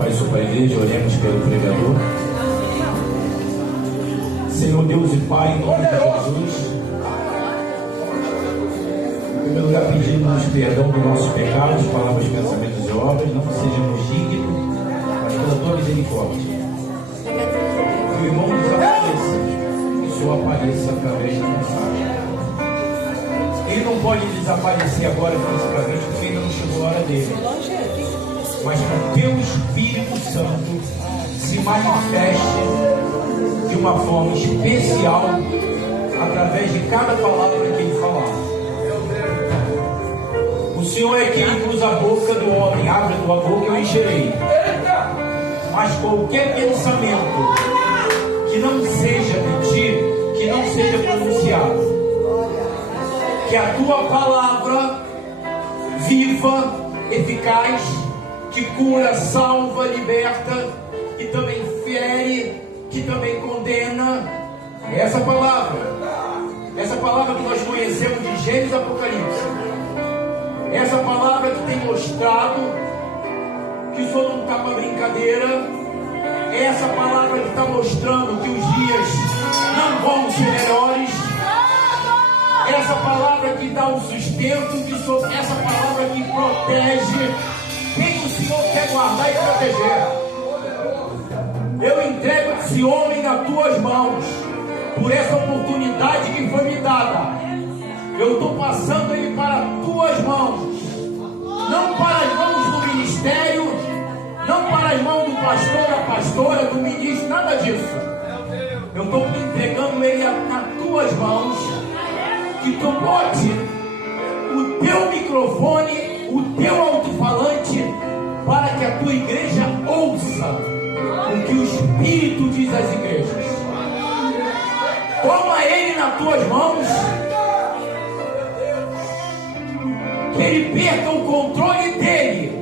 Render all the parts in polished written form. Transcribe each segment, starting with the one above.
Pai, sobre a igreja, oremos pelo pregador. Senhor Deus e Pai, em nome de Jesus, em primeiro lugar pedimos perdão dos nossos pecados, palavras, pensamentos e obras, não sejamos dignos, mas pela tua misericórdia. Que o irmão desapareça, que o Senhor apareça através da mensagem. Ele não pode desaparecer agora fisicamente, porque ainda não chegou a hora dele. Mas que o teu Espírito Santo se manifeste de uma forma especial através de cada palavra que ele falar. O Senhor é quem usa a boca do homem, abre a tua boca e eu encherei. Mas qualquer pensamento que não seja de ti, que não seja pronunciado, que a tua palavra viva, eficaz, que cura, salva, liberta, que também fere, que também condena. Essa palavra que nós conhecemos de Gênesis e Apocalipse, essa palavra que tem mostrado que o Senhor não está para brincadeira, essa palavra que está mostrando que os dias não vão ser melhores, essa palavra que dá um sustento, essa palavra que protege quem o Senhor quer guardar e proteger. Eu entrego esse homem nas tuas mãos, por essa oportunidade que foi me dada. Eu estou passando ele para as tuas mãos, não para as mãos do ministério, não para as mãos do pastor, da pastora, do ministro, nada disso. Eu estou entregando ele nas tuas mãos, que tu bote o teu microfone, o teu alto-falante, para que a tua igreja ouça o que o Espírito diz às igrejas. Toma ele nas tuas mãos, que ele perca o controle dele,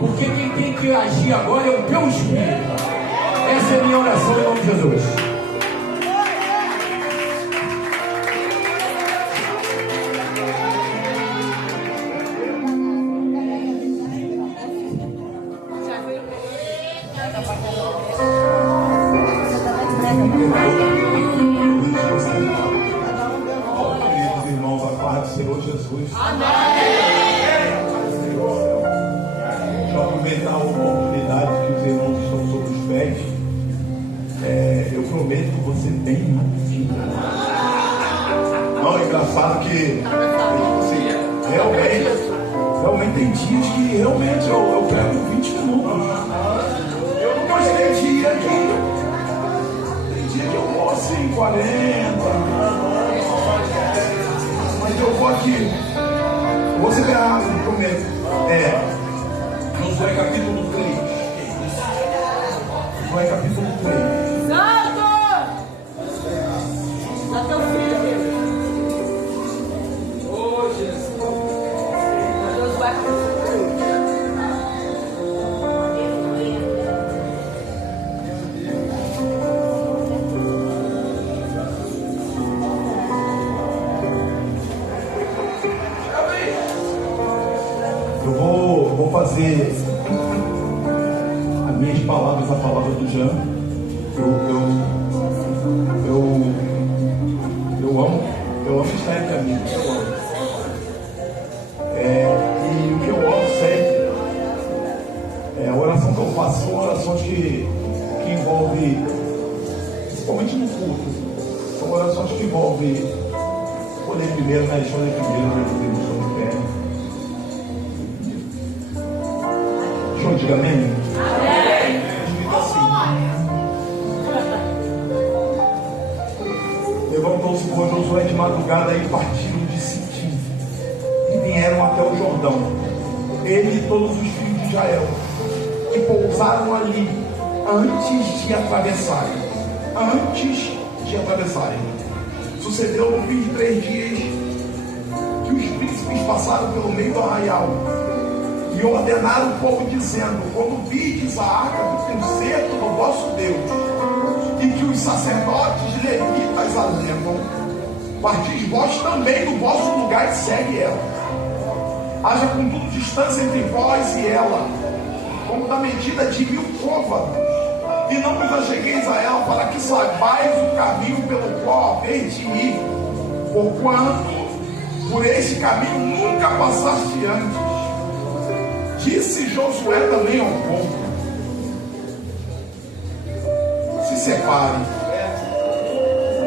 porque quem tem que agir agora é o teu Espírito. Essa é a minha oração em nome de Jesus. Realmente tem dias que realmente eu prego 20 minutos. Mas tem dia que eu vou assim, 40. Mas eu vou aqui. Eu vou ser água, prometo. Josué capítulo 3. Josué capítulo 3. Santo! Dá teu filho, Deus. Eu vou fazer as minhas palavras, a palavra do Jean. Eu amo estar entre amigos. Eu amo. E o que eu amo sempre, a oração que eu faço são orações que envolvem, principalmente no culto, são orações que envolvem olhar primeiro, né? Deixa eu ler primeiro, estou de pé. Deixa eu dizer amém? Amém. Escrito assim: levantou-se com Josué de madrugada e partiram de Sitim e vieram até o Jordão, ele e todos os filhos de Israel, e pousaram ali antes de atravessarem. Sucedeu no fim de 3 dias que os príncipes passaram pelo meio do arraial e ordenaram o povo dizendo: quando vides a arca do concerto do vosso Deus e que os sacerdotes levitas a levam, partis vós também do vosso lugar e segue ela. Haja contudo distância entre vós e ela, como ou da medida de 1000 côvados, e não vos achegueis a ela, para que saibais o caminho pelo qual haveis de ir, porquanto por esse caminho nunca passaste antes. Disse Josué também ao povo: se separe,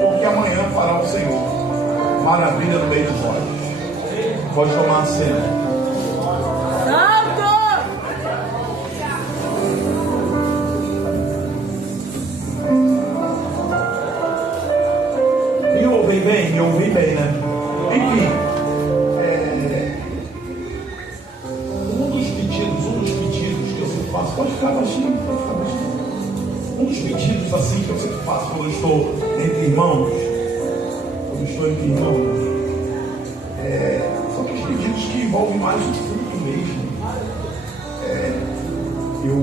porque amanhã fará o Senhor maravilha no meio dos olhos. Pode tomar a cena. Me ouvi bem, né? Enfim, um dos pedidos que eu sempre faço, pode ficar baixinho, um dos pedidos assim que eu sempre faço quando eu estou entre irmãos, são aqueles pedidos que envolvem mais o culto mesmo. Eu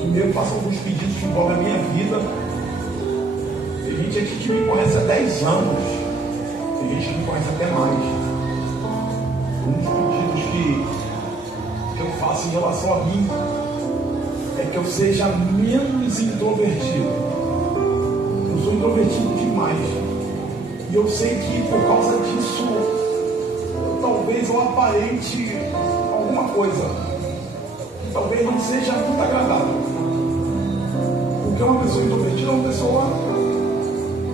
primeiro faço alguns pedidos que envolvem a minha vida. Tem gente aqui que me conhece há 10 anos. Tem gente que me conhece até mais. Um dos pedidos que eu faço em relação a mim é que eu seja menos introvertido. Eu sou introvertido demais. E eu sei que por causa disso, talvez eu aparente alguma coisa que talvez não seja muito agradável. Porque uma pessoa introvertida é uma pessoa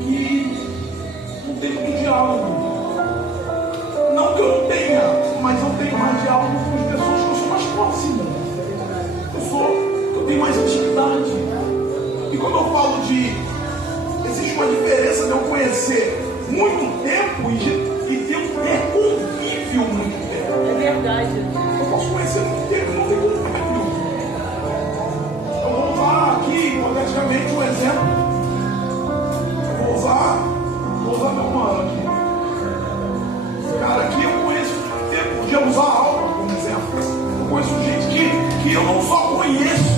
que não tem muito diálogo. Não que eu não tenha, mas eu tenho mais diálogo com as pessoas que eu sou mais próximo. Eu tenho mais intimidade. E quando eu falo existe uma diferença de eu conhecer muito tempo e ter convívio muito tempo. É verdade. Eu posso conhecer muito tempo e não ter convívio. Eu vou usar aqui, hipoteticamente, um exemplo. Vou usar meu mano aqui. Esse cara aqui eu conheço muito tempo. Podia usar algo como exemplo. Eu conheço gente que eu não só conheço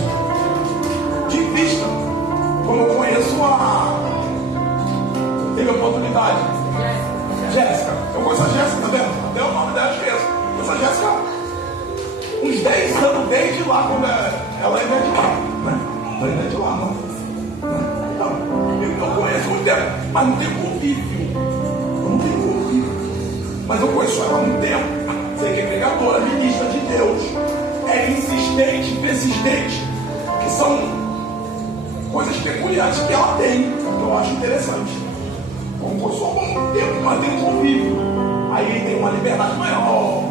de vista, como eu conheço teve a oportunidade. Jéssica. Eu conheço a Jéssica, tá vendo? Até o nome dela eu esqueço. Eu conheço a Jéssica uns 10 anos desde lá, quando ela é de lá, né? Ela é de lá, não. Eu conheço muito tempo, mas não tenho convívio. Eu não tenho convívio. Mas eu conheço ela há muito tempo. Sei que é pregadora, ministra de Deus. É insistente, persistente. Que são coisas peculiares que ela tem, que eu acho interessante. Como eu sou há muito tempo, mas tenho convívio. Aí tem uma liberdade maior.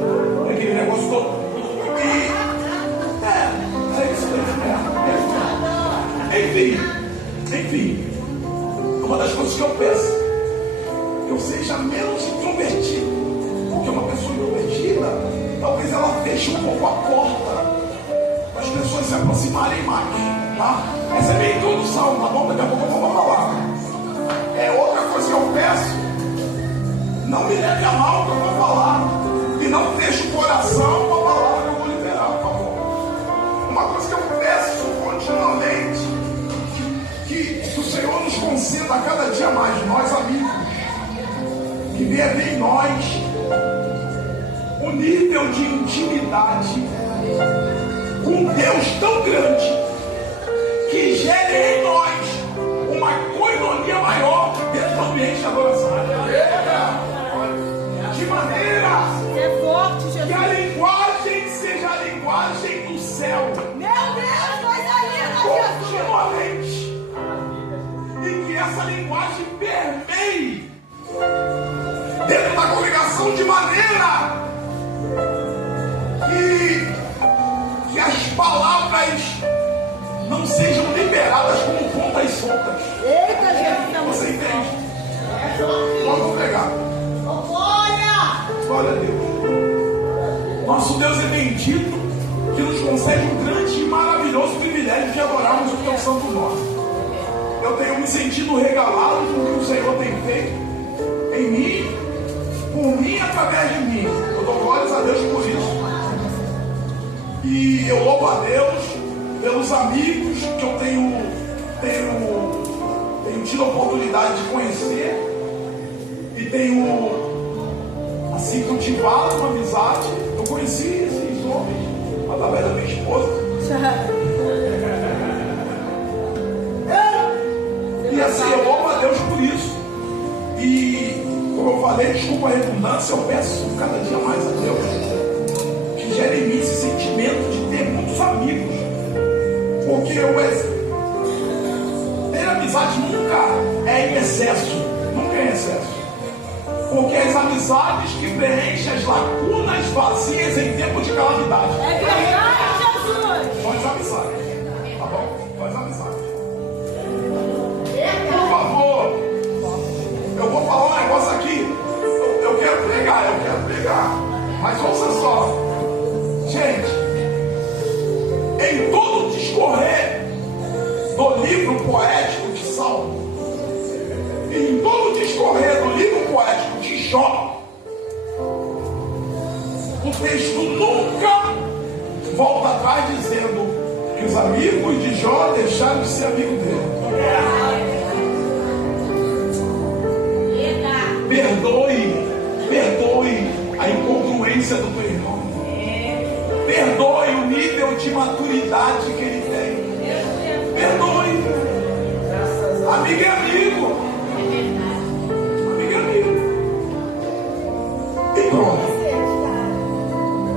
Aquele negócio todo. É isso mesmo. Enfim. Uma das coisas que eu peço, que eu seja menos introvertido, porque uma pessoa introvertida, talvez ela feche um pouco a porta para as pessoas se aproximarem mais, tá? Essa é a minha introdução, tá bom? Daqui a pouco eu vou falar. Outra coisa que eu peço, não me leve a mal o que eu vou falar, e não feche o coração para a palavra que eu vou liberar, por favor. Uma coisa que eu peço continuamente, que o Senhor nos conceda a cada dia mais, nós amigos, que venha ver em nós o nível de intimidade com Deus tão grande, que gere em nós uma coinonia maior dentro do ambiente de adoração. De maneira É forte, Jesus. que a linguagem seja a linguagem do céu. Meu Deus, coisa linda, Jesus. Continuamente. E que essa linguagem permeie dentro da congregação de maneira que as palavras não sejam liberadas como pontas soltas. Eita, Jesus. Você entende? Vamos pregar. Glória a Deus. Nosso Deus é bendito, que nos concede um grande e maravilhoso privilégio de adorarmos o teu santo nome. Eu tenho me sentido regalado com o que o Senhor tem feito em mim, por mim e através de mim. Eu dou glórias a Deus por isso. E eu louvo a Deus pelos amigos que eu tenho tido a oportunidade de conhecer e tenho assim cultivado uma amizade. Eu conheci esses homens através da minha esposa. desculpa a redundância, eu peço cada dia mais a Deus que gere em mim esse sentimento de ter muitos amigos. Porque ter amizade nunca é em excesso. Nunca é em excesso. Porque as amizades que preenchem as lacunas vazias em tempo de calamidade. É verdade, Jesus. São as amizades. Tá bom? São as amizades. Por favor, eu vou falar um negócio aqui. Eu quero pregar. Mas ouça só. Gente, em todo o discorrer do livro poético de Salmo, e em todo o discorrer do livro poético de Jó, o texto nunca volta atrás dizendo que os amigos de Jó deixaram de ser amigos dele. Perdoe a incongruência do teu irmão. Perdoe o nível de maturidade que ele tem. Perdoe. Amigo é amigo. Amigo é amigo. E pronto.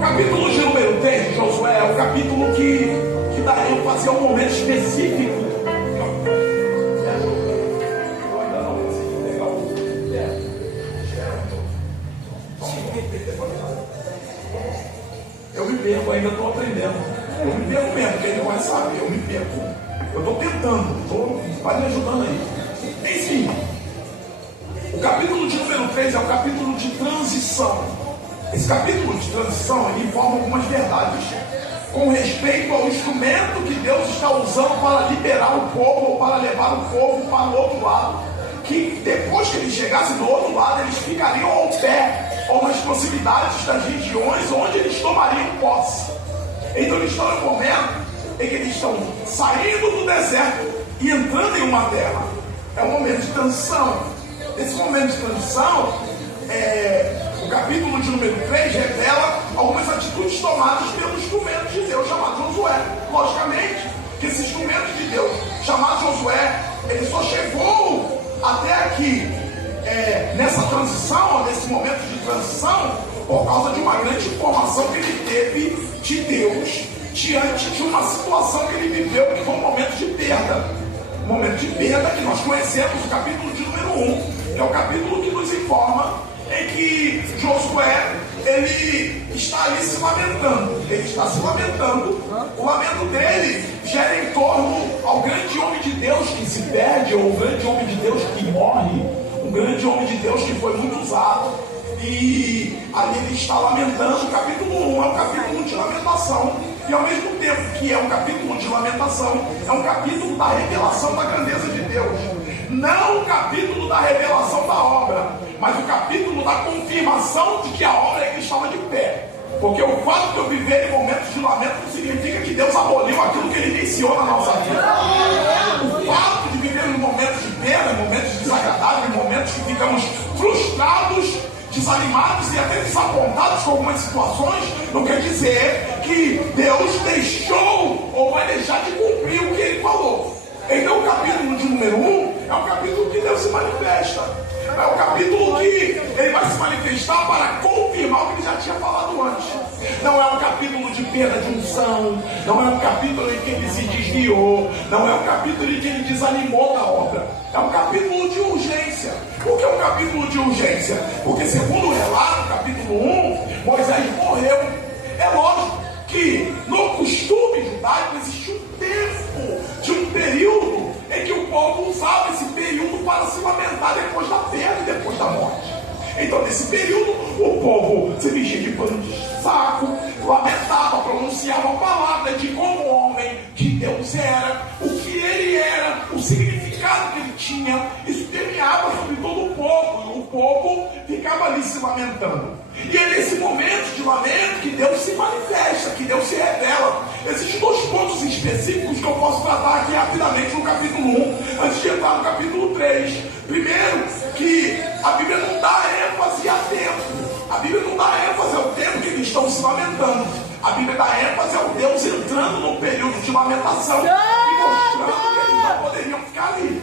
Capítulo de número 3 de Josué é o capítulo que dá ênfase a um momento específico. Eu me perco, ainda estou aprendendo. Eu me perco mesmo, quem não vai saber, eu me perco. Eu estou tentando, vai me ajudando aí. Enfim, o capítulo de número 3 é o capítulo de transição. Esse capítulo de transição ele informa algumas verdades com respeito ao instrumento que Deus está usando para liberar o povo, ou para levar o povo para o outro lado. Que depois que eles chegassem do outro lado, eles ficariam ao pé ou nas proximidades das regiões onde eles tomariam posse. Então eles estão em um momento em que eles estão saindo do deserto e entrando em uma terra. É um momento de transição. Esse momento de transição, o capítulo de número 3 revela algumas atitudes tomadas pelo instrumento de Deus chamado Josué. Logicamente que esse instrumento de Deus chamado Josué, ele só chegou até aqui nessa transição, nesse momento de transição, por causa de uma grande informação que ele teve de Deus diante de uma situação que ele viveu, que foi um momento de perda. Um momento de perda que nós conhecemos, o capítulo de número 1, que é o capítulo que nos informa em que Josué, ele está ali se lamentando. Ele está se lamentando. O lamento dele gera em torno ao grande homem de Deus que se perde, ou o grande homem de Deus que morre, um grande homem de Deus que foi muito usado. E ali ele está lamentando. O capítulo 1 é um capítulo de lamentação. E ao mesmo tempo que é um capítulo de lamentação, é um capítulo da revelação da grandeza de Deus. Não o capítulo da revelação da obra, mas o capítulo da confirmação de que a obra ainda estava de pé. Porque o fato de eu viver em momentos de lamento não significa que Deus aboliu aquilo que Ele iniciou na nossa vida. O fato de viver em momentos de perda, em momentos desagradáveis, em momentos que ficamos frustrados, desanimados e até desapontados com algumas situações, não quer dizer que Deus deixou ou vai deixar de cumprir o que Ele falou. Então o capítulo de número 1 é um capítulo que Deus se manifesta. É um capítulo que ele vai se manifestar para confirmar o que ele já tinha falado antes. Não é um capítulo de perda de unção, não é um capítulo em que ele se desviou, não é um capítulo em que ele desanimou da obra. É um capítulo de urgência. Por que é um capítulo de urgência? Porque segundo o relato, capítulo 1, Moisés morreu. É lógico que no costume judaico existe um tempo de um período em que o povo usava esse período para se lamentar depois da perda e depois da morte. Então nesse período o povo se vestia de pano de saco, lamentava, pronunciava a palavra de como homem que Deus era, o que ele era, o significado que ele tinha. Isso permeava sobre todo o povo, e o povo ficava ali se lamentando. E é nesse momento de lamento que Deus se manifesta, que Deus se revela. Existem 2 pontos específicos que eu posso tratar aqui rapidamente no capítulo 1, antes de entrar no capítulo 3. Primeiro, que a Bíblia não dá ênfase a tempo. A Bíblia não dá ênfase ao tempo que eles estão se lamentando. A Bíblia dá ênfase ao Deus entrando num período de lamentação e mostrando que eles não poderiam ficar ali.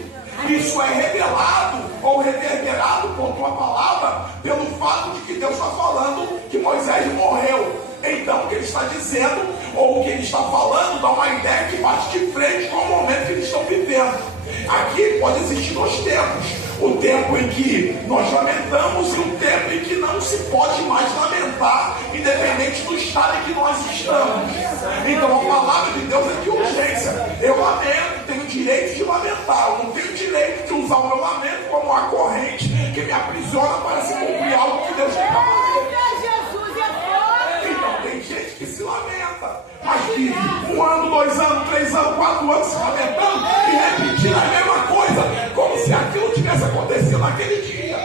Isso é revelado ou reverberado por tua palavra pelo fato de que Deus está falando que Moisés morreu. Então o que ele está dizendo, ou o que ele está falando, dá uma ideia que bate de frente com o momento que eles estão vivendo. Aqui pode existir dois tempos: o tempo em que nós lamentamos e o tempo em que não se pode mais lamentar, independente do estado em que nós estamos. Então a palavra de Deus é de urgência. Eu lamento, tenho direito de lamentar, eu não tenho direito de usar o meu lamento como uma corrente que me aprisiona para se cumprir algo que Deus tem para fazer. Então tem gente que se lamenta, mas que 1 ano, 2 anos, 3 anos, 4 anos se lamentando e repetindo a mesma coisa, como se aquilo tivesse acontecido naquele dia.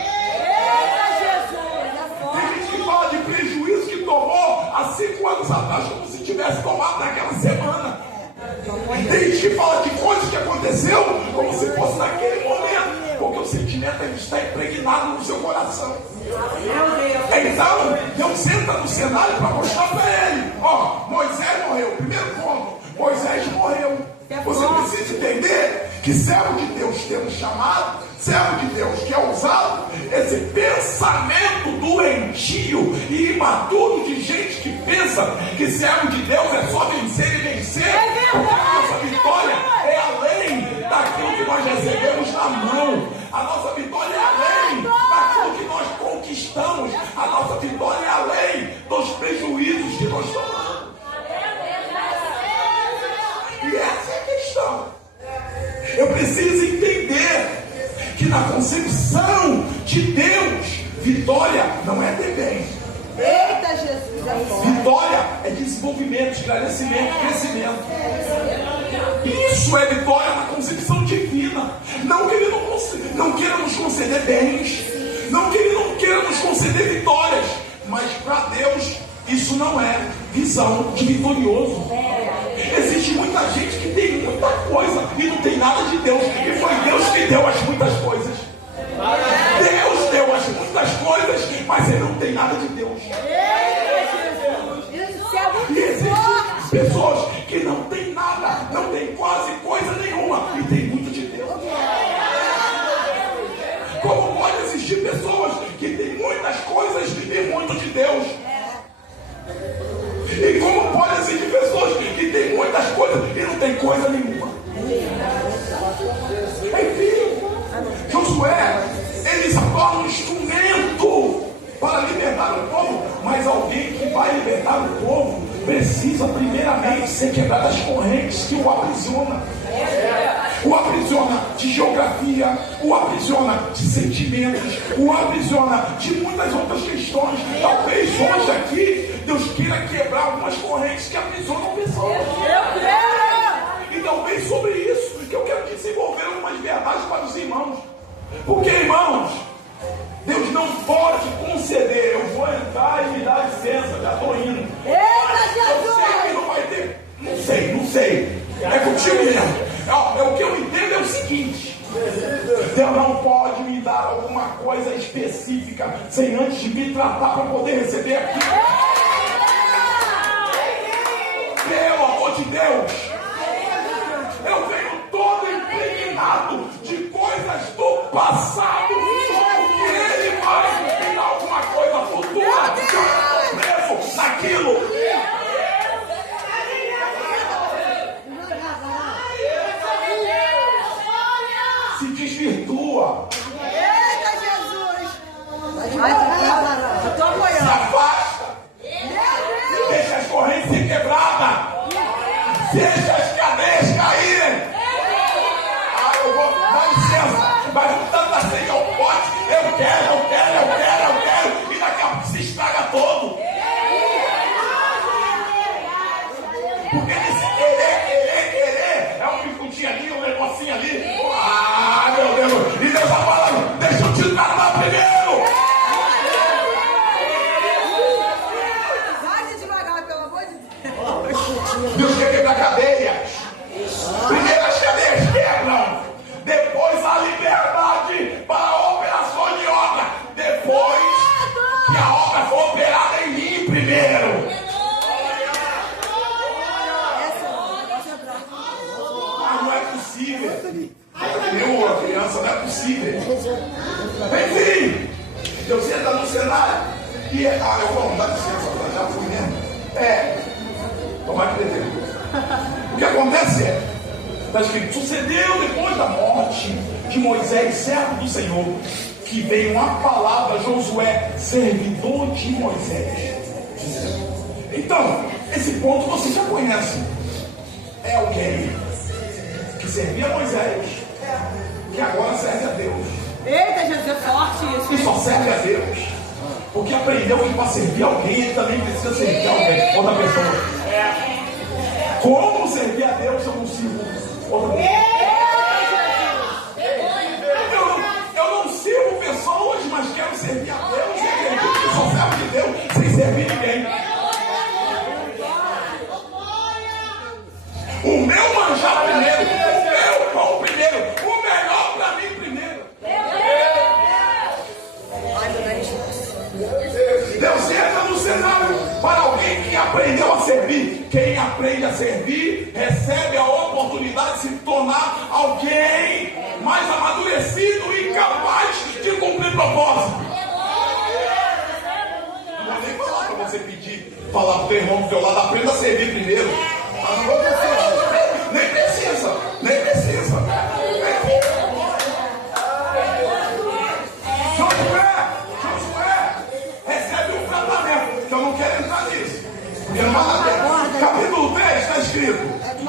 Tem gente que fala de prejuízo que tomou há 5 anos atrás, como se tivesse tomado naquela semana. Tem gente que fala de coisas que aconteceu como se fosse naquele momento, porque o sentimento está impregnado no seu coração. Então, Deus senta no cenário para mostrar para ele: ó, Moisés morreu. Primeiro ponto, Moisés morreu. Você precisa entender que servo de Deus temos chamado, servo de Deus que é usado, esse pensamento doentio e imaturo de gente que pensa que servo de Deus é só vencer e vencer, porque a nossa vitória é além daquilo que nós recebemos na mão. A nossa vitória é além daquilo que nós conquistamos. A nossa vitória é além dos prejuízos que nós tomamos. E essa é a questão. Eu preciso entender que na concepção de Deus, vitória não é ter bem. Eita, Jesus! Vitória é desenvolvimento, esclarecimento, crescimento. Isso é vitória na concepção divina. Não que Ele não queira nos conceder bens, não que Ele não queira nos conceder vitórias, mas para Deus isso não é visão de vitorioso. Existe muita gente que tem muita coisa e não tem nada de Deus, e foi Deus que deu as muitas coisas. Deus deu as muitas coisas, mas ele não tem nada de Deus. E existem pessoas que não tem nada, não tem quase coisa nenhuma e tem muito de Deus. Como pode existir pessoas que têm muitas coisas e muito de Deus? E como pode existir pessoas que têm muitas coisas e não tem coisa nenhuma? Enfim, Josué, ele se torna um instrumento para libertar o povo, mas alguém que vai libertar o povo precisa primeiramente ser quebrado as correntes que o aprisionam. O aprisiona de geografia, o aprisiona de sentimentos, o aprisiona de muitas outras questões. Talvez hoje aqui Deus queira quebrar algumas correntes que aprisionam pessoas. E talvez sobre isso que eu quero desenvolver algumas verdades para os irmãos. Porque, irmãos, Deus não pode conceder: eu vou entrar e me dar licença, já estou indo. Eu sei que não vai ter. Não sei. É contigo mesmo. O que eu entendo é o seguinte: Deus não pode me dar alguma coisa específica sem antes de me tratar para poder receber aquilo. Pelo amor de Deus, eu venho todo impregnado de coisas do passado, porque Ele vai me dar alguma coisa futura. Eu estou preso naquilo. Se desvirtua. Eita, Jesus! Se afasta. Deixa as correntes se quebradas. Deixa as cadeias caírem. Eu vou dar licença. Mas com tanta sede ao pote, eu quero. E daqui a pouco se estraga todo. Porque esse querer é um picutinho ali, um negocinho ali. Meu Deus. E Deus está falando: deixa eu te tratar primeiro. Vai devagar, pelo amor de Deus. Deus quer quebrar cadeias. Primeiro as cadeias quebram, depois a liberdade para operações de obra, depois que a obra for operada em mim primeiro. Mas não é possível. Eu, a criança, não é possível. Enfim, Deus entra no cenário e eu vou dar licença, já fui mesmo. Tomar que dever. O que acontece está escrito, sucedeu depois da morte de Moisés, servo do Senhor, que veio uma palavra a Josué, servidor de Moisés. Então, esse ponto você já conhece. É alguém que servia a Moisés, que agora serve a Deus. Eita, Jesus, é forte isso. E só serve a Deus, porque aprendeu que para servir alguém, ele também precisa servir alguém, outra pessoa. Como servir a Deus se eu não sirvo outra pessoa? Eu não sirvo pessoas, mas quero servir a Deus, e acredito que só serve de Deus sem servir ninguém. O meu manjar primeiro, o meu pão primeiro, o melhor para mim primeiro. Deus entra no cenário para alguém que aprendeu a servir. Quem aprende a servir recebe a oportunidade de se tornar alguém mais amadurecido e capaz de cumprir propósito. Não vou nem falar para você pedir, falar para o teu irmão do teu lado, aprenda a servir primeiro. Mas não vou dizer, nem precisa. Josué recebe um tratamento, que eu não quero entrar nisso, porque não vale a pena. Capítulo 3 está escrito: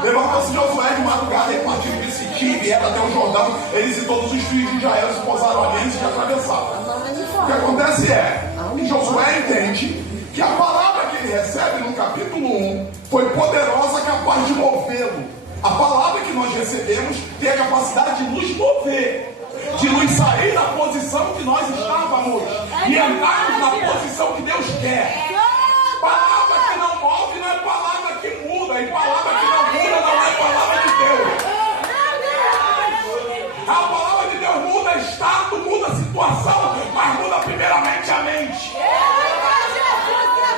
levantou-se Josué de madrugada e partiu de Sitim, vieram até o Jordão, eles e todos os filhos de Israel se posaram ali antes de atravessar. O que acontece é que Josué entende que a palavra que ele recebe no capítulo 1 foi poderosa, capaz de movê-lo. A palavra que nós recebemos tem a capacidade de nos mover, de nos sair da posição que nós estávamos e entrarmos na posição que Deus quer. Palavra que não move não é palavra que muda, e palavra que não muda não é palavra de Deus. A palavra de Deus muda status, muda situação, mas muda primeiramente a mente.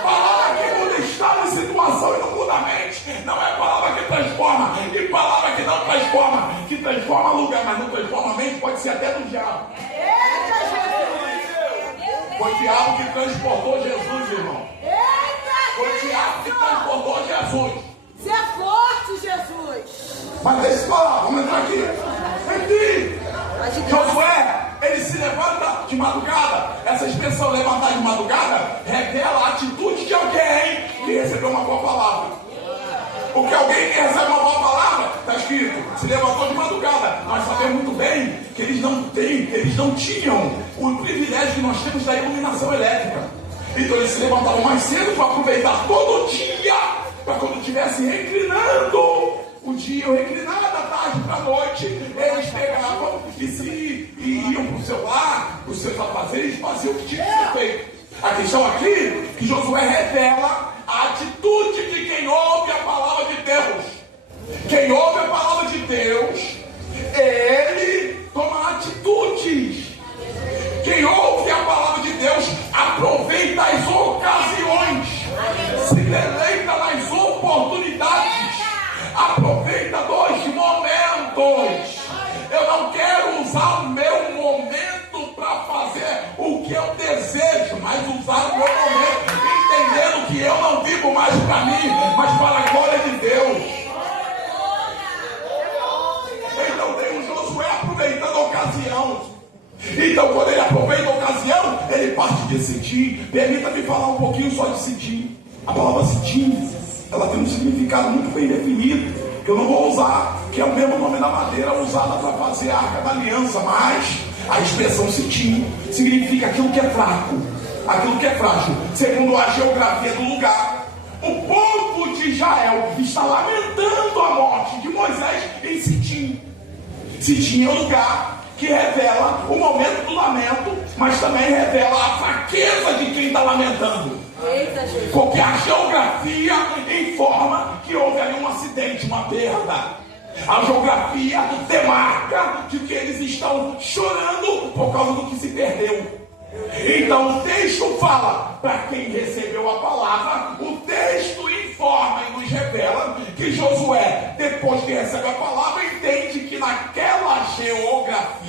Palavra que muda estado e situação e não muda a mente. Não é palavra que transforma. E palavra que não transforma, que transforma lugar, mas não transforma a mente, pode ser até do diabo. Foi o diabo que transportou Jesus, irmão. Foi o diabo que transportou Jesus. Você é forte, Jesus. Mas deixa eu falar, vamos entrar aqui. Enfim, Josué, ele se levanta de madrugada. Essa expressão levantar de madrugada revela a atitude de alguém que recebeu uma boa palavra. Porque alguém que recebe uma boa palavra, está escrito, se levantou de madrugada. Nós sabemos muito bem que eles não tinham o privilégio que nós temos da iluminação elétrica. Então eles se levantavam mais cedo para aproveitar todo o dia, para quando estivesse reclinando o dia, ou reclinar da tarde para a noite, eles pegavam e iam para o seu lar, para os seus afazeres, faziam o que tinha que ser feito. A questão aqui é que Josué revela a atitude de quem ouve a palavra de Deus. Quem ouve a palavra de Deus, ele toma atitudes. Quem ouve a palavra de Deus aproveita as ocasiões, se deleita nas oportunidades, aproveita dos momentos. Eu não quero usar o meu momento para fazer o que eu desejo, mas usar o meu momento entendendo que eu não vivo mais para mim, mas para a glória de Deus. Então tem o Josué aproveitando a ocasião. Então quando ele aproveita a ocasião, ele parte de Sitim. Permita-me falar um pouquinho só de Sitim. A palavra Sitim, ela tem um significado muito bem definido, que eu não vou usar, que é o mesmo nome da madeira usada para fazer a Arca da Aliança, mas a expressão Sitim significa aquilo que é fraco, aquilo que é frágil. Segundo a geografia do lugar, o povo de Israel está lamentando a morte de Moisés em Sitim. Sitim é o lugar que revela o momento do lamento, mas também revela a fraqueza de quem está lamentando. Porque a geografia informa que houve ali um acidente, uma perda. A geografia demarca de que eles estão chorando por causa do que se perdeu. Então o texto fala, para quem recebeu a palavra, o texto informa e nos revela que Josué, depois que recebe a palavra, entende que naquela geografia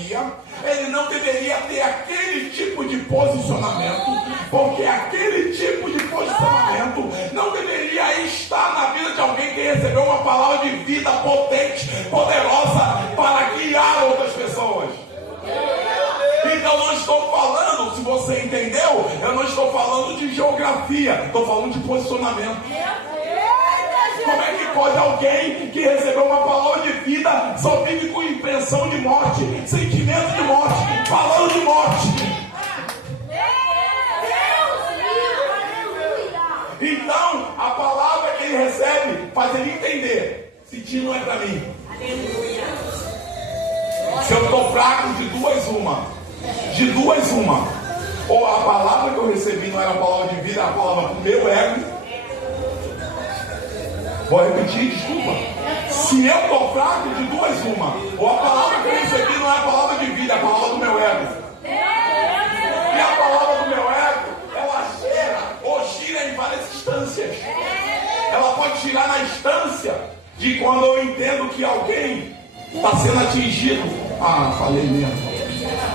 sabedoria, ele não deveria ter aquele tipo de posicionamento, porque aquele tipo de posicionamento não deveria estar na vida de alguém que recebeu uma palavra de vida potente, poderosa, para guiar outras pessoas. Então não estou falando, se você entendeu, eu não estou falando de geografia, estou falando de posicionamento. Como é que pode alguém que recebeu uma palavra de vida só vive com impressão de morte, sentimento de morte, falando de morte? Então a palavra que ele recebe faz ele entender: sentir não é para mim. Se eu estou fraco, de duas uma, ou a palavra que eu recebi não era a palavra de vida, era a palavra do meu ego. Vou repetir, desculpa. Se eu estou fraco, de duas uma, ou a palavra que eu recebi não é a palavra de vida, é a palavra do meu ego. E a palavra do meu ego, ela gira em várias instâncias. Ela pode girar na instância de quando eu entendo que alguém está sendo atingido. Falei mesmo.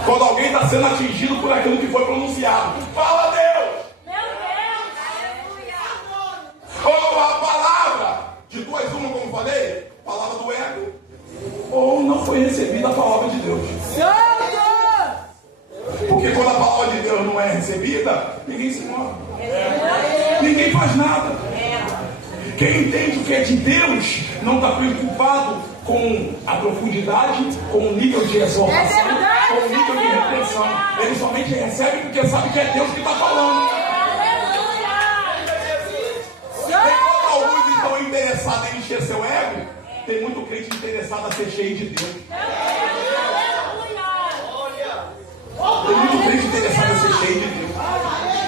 Quando alguém está sendo atingido por aquilo que foi pronunciado. Fala, Deus! Ou a palavra de duas uma, como falei, palavra do ego, ou não foi recebida a palavra de Deus. Porque quando a palavra de Deus não é recebida, ninguém se move. Ninguém faz nada. Quem entende o que é de Deus não está preocupado com a profundidade, com o nível de exortação, com o nível de repressão. Ele somente recebe porque sabe que é Deus que está falando. Enquanto alguns estão interessados em encher seu ego, tem muito crente interessado a ser cheio de Deus. Tem muito crente interessado a ser cheio de Deus.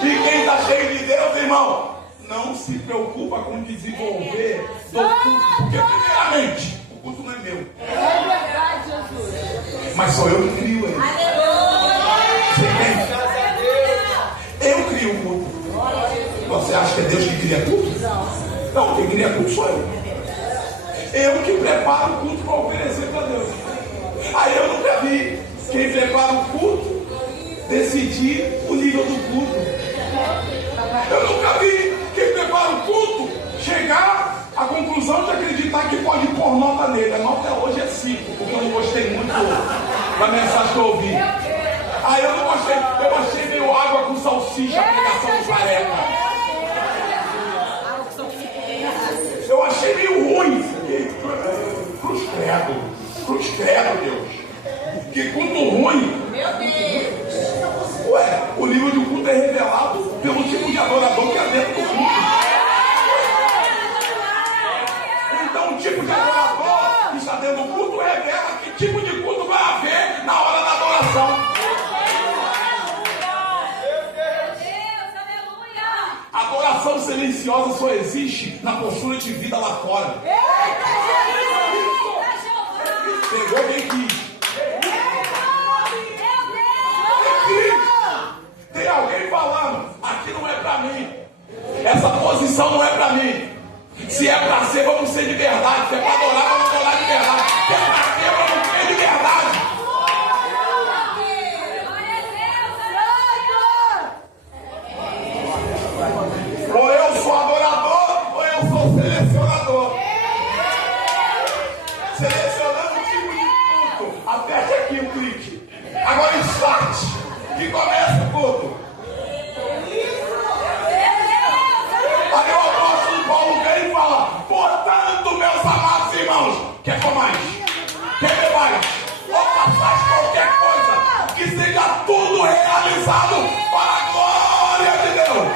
E quem está cheio de Deus, irmão, não se preocupa com desenvolver do culto. Porque primeiramente, o culto não é meu. É verdade, Jesus. Mas sou eu que crio ele. Você entende? Eu crio o culto. Você acha que é Deus que cria culto? Não, quem cria culto sou eu. Eu que preparo o culto para oferecer para Deus. Aí eu nunca vi quem prepara o culto decidir o nível do culto. Eu nunca vi quem prepara o culto chegar à conclusão de acreditar que pode pôr nota nele. A nota hoje é 5, porque eu não gostei muito da mensagem que eu ouvi. Aí eu não gostei, eu achei meio água com salsicha, a pregação do careca. Eu achei meio ruim. Cruz credo, Deus. Que culto ruim. Meu Deus. Ué, o nível de culto é revelado pelo tipo de adorador que há dentro do culto. Então o tipo de adorador que está dentro do culto revela que tipo de culto vai haver na hora da adoração. A adoração silenciosa só existe na postura de vida lá fora. Pegou quem quis. Tem alguém falando, aqui não é pra mim. Essa posição não é pra mim. Se é pra ser, vamos ser de verdade. Se é pra adorar, vamos adorar de verdade. Se é pra ser, vamos ser de verdade. Ou eu sou adorador, ou eu sou selecionador. Selecionando o tipo de culto. Aperte aqui o clique. Agora start. Que começa o culto. Aí o apóstolo Paulo vem e fala: portanto, meus amados irmãos, quer mais? Quer ver mais? Ou façais qualquer coisa que seja tudo realizado para a glória de Deus.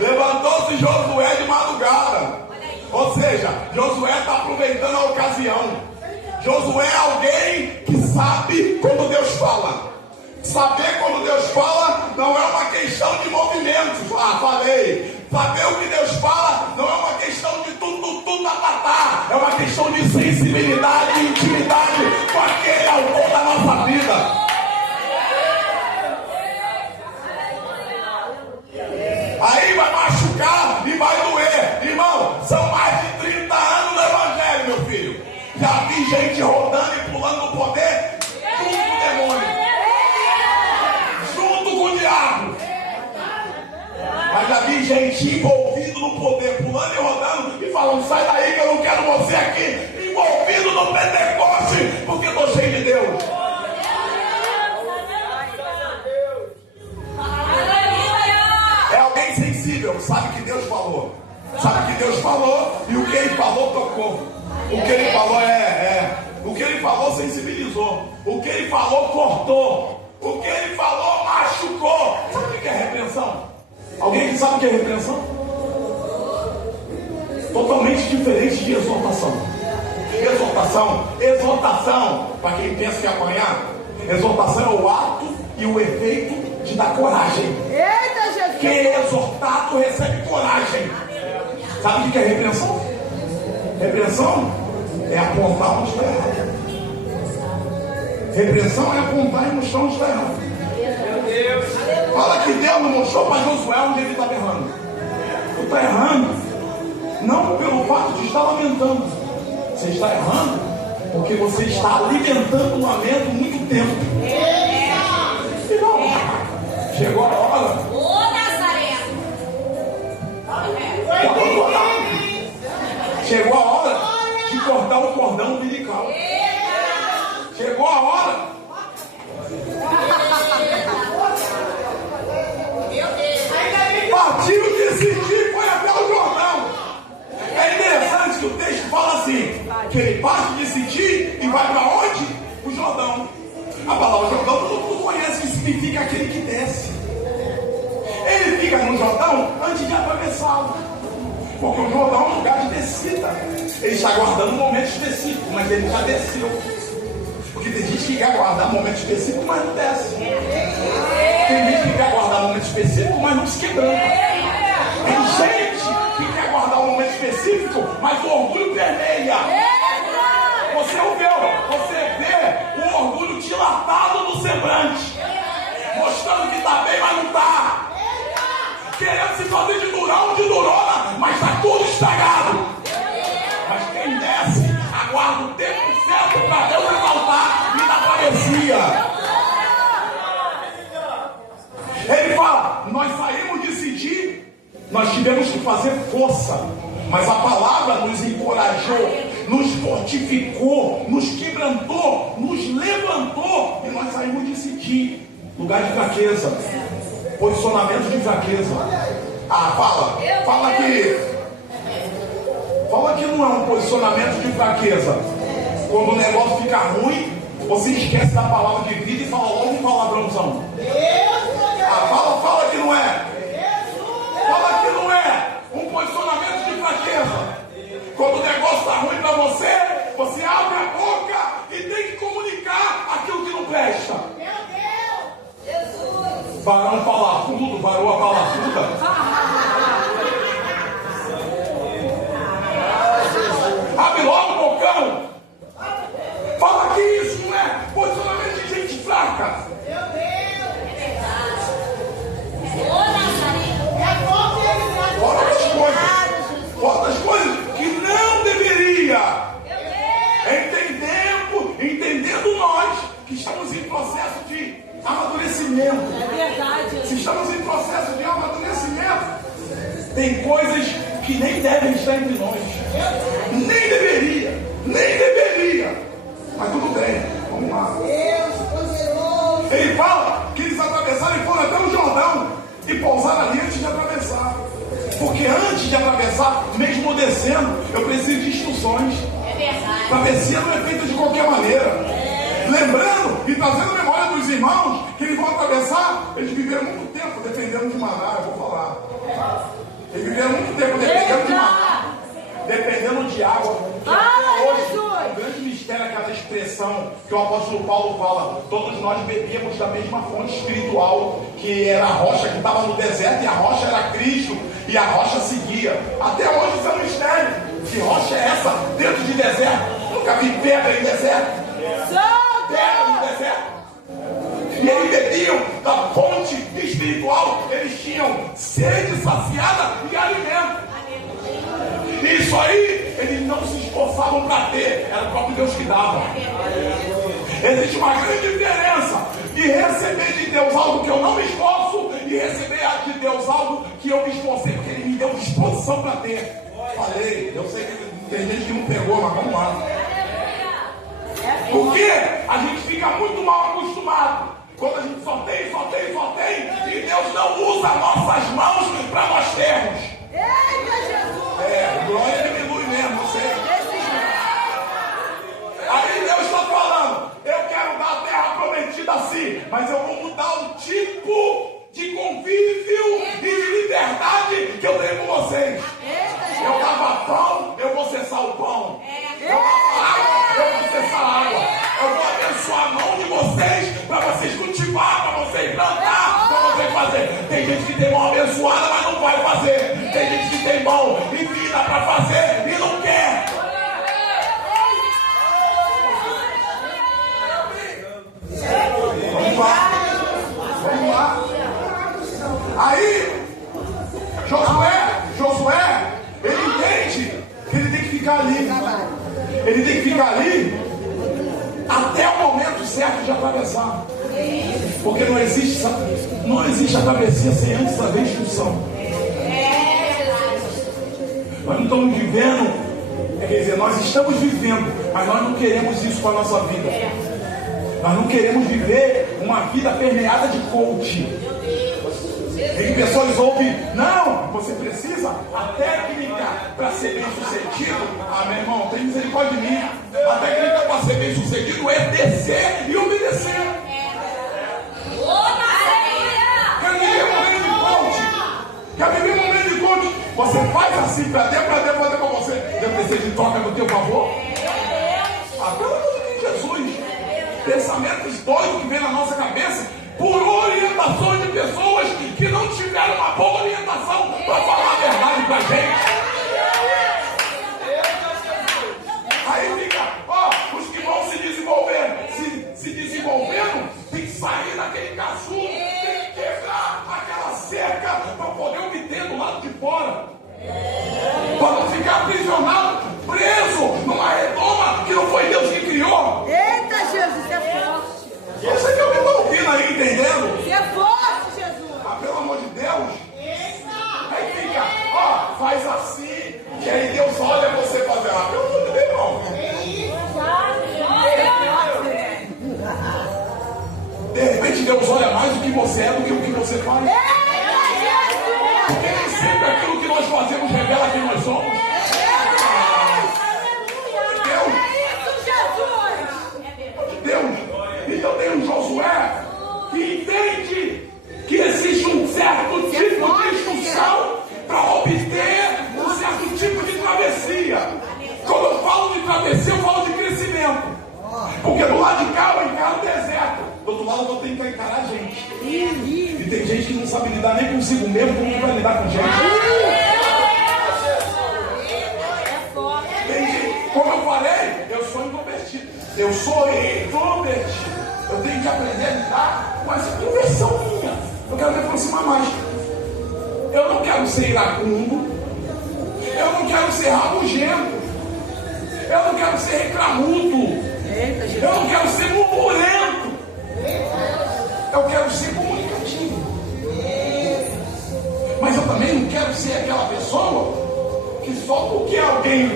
Levantou-se Josué de madrugada. Ou seja, Josué está aproveitando a ocasião. Josué é alguém que sabe quando Deus fala. Saber quando Deus fala não é uma questão de movimentos. Falei. Saber o que Deus fala não é uma questão de tudo, é uma questão de sensibilidade e intimidade com aquele autor da nossa vida. Aí vai machucar e vai doer. Irmão, são mais de 30 anos já vi gente envolvido no poder, pulando e rodando e falando: sai daí que eu não quero você aqui, envolvido no Pentecoste, porque estou cheio de Deus. É alguém sensível, sabe que Deus falou. Sabe que Deus falou e o que Ele falou tocou. O que Ele falou o que Ele falou sensibilizou. O que Ele falou cortou. O que Ele falou machucou. Sabe o que é repreensão? Alguém que sabe o que é repreensão? Totalmente diferente de exortação. Exortação, para quem pensa que é apanhar, exortação é o ato e o efeito de dar coragem. Eita, Jesus! Quem é exortado recebe coragem. Sabe o que é repreensão? Repreensão é apontar onde está errado. Repreensão é apontar e mostrar onde está errado. Fala que Deus não mostrou para Josué onde ele estava errando. Tu está errando não pelo fato de estar lamentando. Você está errando porque você está alimentando o lamento muito tempo. Então, chegou a hora. Chegou a hora de cortar o cordão umbilical. Chegou a hora. Partiu, decidir, foi até o Jordão. É interessante que o texto fala assim, que ele parte de Sitim e vai para onde? O Jordão. A palavra Jordão todo mundo conhece, que significa aquele que desce. Ele fica no Jordão antes de atravessá-lo. Porque o Jordão é um lugar de descida. Ele está aguardando um momento específico, mas ele já desceu. Porque tem gente que quer aguardar um momento específico, mas não desce. Tem gente que quer aguardar um momento específico, mas não se quebranta. Tem gente que quer aguardar um momento específico, mas o orgulho permeia. Você vê o orgulho dilatado no semblante, mostrando que está bem, mas não está. Querendo se fazer de durão, de durona, mas está tudo estragado. Mas quem desce, aguarda o tempo certo para Deus exaltar e não aparecia. Ele fala: nós saímos de Sitim, nós tivemos que fazer força, mas a palavra nos encorajou, nos fortificou, nos quebrantou, nos levantou, e nós saímos de Sitim, lugar de fraqueza, posicionamento de fraqueza. Fala que não é um posicionamento de fraqueza. Quando o negócio fica ruim, você esquece da palavra de vida e fala logo um palavrãozão. Fala que não é. Fala que não é um posicionamento de fraqueza. Quando o negócio está ruim para você, você abre a boca e tem que comunicar aquilo que não presta. Varão palafudo, varoa palafuda. Abre logo o bocão. Fala que isso não é posicionamento de gente fraca. Outras coisas que não deveria. Entendendo nós que estamos em processo de amadurecimento. É verdade. Se estamos em processo de amadurecimento, tem coisas que nem devem estar entre nós. Nem deveria. Mas tudo bem, vamos lá. Ele fala que eles atravessaram e foram até o Jordão e pousaram ali antes de atravessar. Porque antes de atravessar, mesmo descendo, eu preciso de instruções. É verdade. Travessia não é feita de qualquer maneira. Lembrando e trazendo a memória dos irmãos que eles vão atravessar, eles viveram muito tempo dependendo de maná, eu vou falar. Eles viveram muito tempo dependendo de maná, dependendo de água. Hoje, o grande mistério é aquela expressão que o apóstolo Paulo fala: todos nós bebíamos da mesma fonte espiritual, que era a rocha que estava no deserto, e a rocha era Cristo, e a rocha seguia. Até hoje isso é um mistério. Que rocha é essa dentro de deserto? Nunca vi pedra em deserto. Pedra no deserto. E eles bebiam da fonte espiritual. Eles tinham sede saciada e alimento. Isso aí, eles não se esforçavam para ter, era o próprio Deus que dava. Existe uma grande diferença de receber de Deus algo que eu não me esforço e receber de Deus algo que eu me esforcei, porque Ele me deu disposição para ter. Falei, eu sei que tem gente que não pegou, mas vamos lá. Porque a gente fica muito mal acostumado. Quando a gente só tem, e Deus não usa nossas mãos para nós termos. Eita, Jesus! Glória diminui mesmo, eu sei. Aí Deus está falando, eu quero dar a terra prometida assim, mas eu vou mudar o tipo de convívio e de liberdade que eu tenho com vocês. Eu dava pão, eu vou cessar o pão. Eu dava água, eu vou cessar a água. Eu vou abençoar a mão de vocês para vocês cultivar, para vocês plantar, para vocês fazer. Tem gente que tem mão abençoada, mas não vai fazer. Tem gente que tem mão e vida para fazer e não quer. Vamos lá. Aí, Josué, ele entende que ele tem que ficar ali. Ele tem que ficar ali até o momento certo de atravessar. Porque não existe a travessia sem antes haver instrução. Nós não estamos vivendo, quer dizer, nós estamos vivendo, mas nós não queremos isso para a nossa vida. Nós não queremos viver uma vida permeada de coach. Tem pessoas ouvem, não, você precisa a técnica para ser bem sucedido. Ah, meu irmão, tem misericórdia de mim. A técnica para ser bem sucedido é descer e obedecer. Quer viver um momento de coach? Quer viver um momento de coach? Você faz assim para Deus fazer para você. Deus precisa de toca no teu favor. Ah, pelo amor de Deus, Jesus. Pensamentos doidos que vem na nossa cabeça por orientações de pessoas que não tiveram uma boa orientação para falar a verdade para a gente. Aí fica, os que vão se desenvolvendo, se desenvolvendo, tem que sair daquele casulo, tem que quebrar aquela cerca para poder obter do lado de fora. Para não ficar aprisionado, preso numa redoma que não foi Deus que criou. Eita, Jesus, você é forte. Eu sei que eu me estou ouvindo aí, entendendo? Você é forte, Jesus. Ah, pelo amor de Deus. Aí fica, faz assim, que aí Deus olha você fazer. Ah, pelo amor de Deus, irmão. De repente Deus olha mais do que você é do que o que você faz. Porque nem sempre aquilo que nós fazemos revela quem nós somos. Deus. Então tem um Josué que entende que existe um certo tipo de instrução para obter um certo tipo de travessia. Quando eu falo de travessia, eu falo de crescimento. Porque do lado de cá eu encaro o deserto, do outro lado eu vou ter que encarar a gente. E tem gente que não sabe lidar nem consigo mesmo, como que vai lidar com gente. Tem gente, como eu falei, eu sou introvertido. Eu tenho que aprender a lidar com essa inversão minha. Eu quero me aproximar mais. Eu não quero ser iracundo. Eu não quero ser rabugento. Eu não quero ser reclamudo. Eu não quero ser murmurento. Eu quero ser comunicativo. Mas eu também não quero ser aquela pessoa que só porque alguém